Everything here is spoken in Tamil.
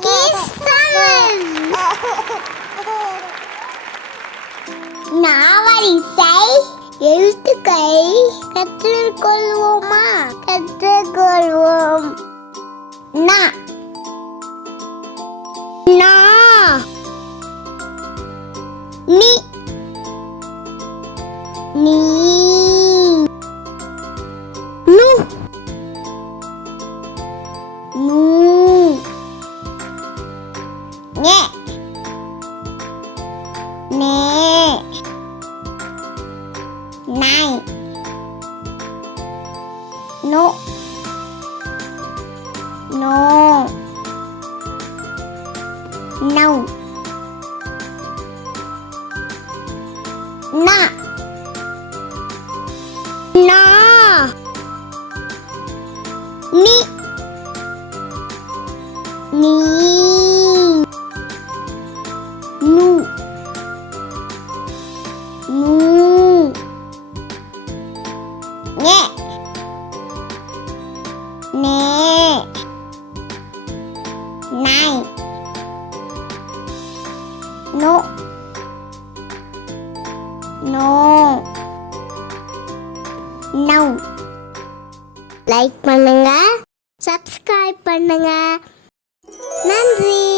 கிசமன் நாவரிசை எழுத்துக்களை கற்றுக்கொள்வோமா கற்றுக்கொள்வோம் நா. நா. நீ. நீ. நு. நு. நே நே nine no no no na No. No. No like பண்ணுங்க சப்ஸ்கிரைப் பண்ணுங்க நன்றி